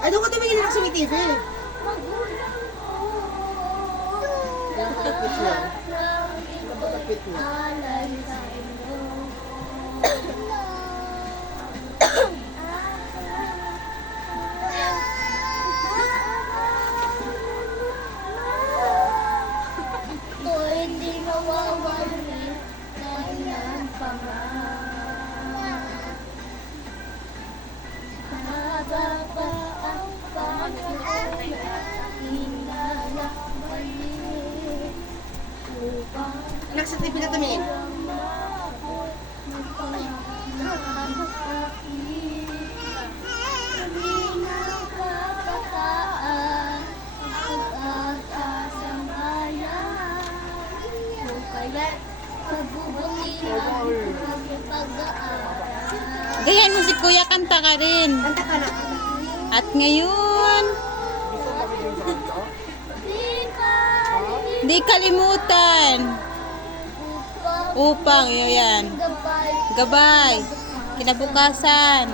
Ay, doon ka tumingin na lang sa may TV. Napakapit na. Napakapit na. Ito hindi mawawali kailan pa man. Haba pa ang pag-uwi aking lalakbayin upang Anak, sa TV na tumingin. maabot ng pangakakita. Kaninang kabataan ang pag-asa-asang bayan. Kung kaya't pagbubutihan ang pag-aaral. Gayan mo si Kuya, kanta ka rin. Kanta ka na. At ngayon, di kalimutan. Upang, yun yan. Gabay Gabay. Kinabukasan.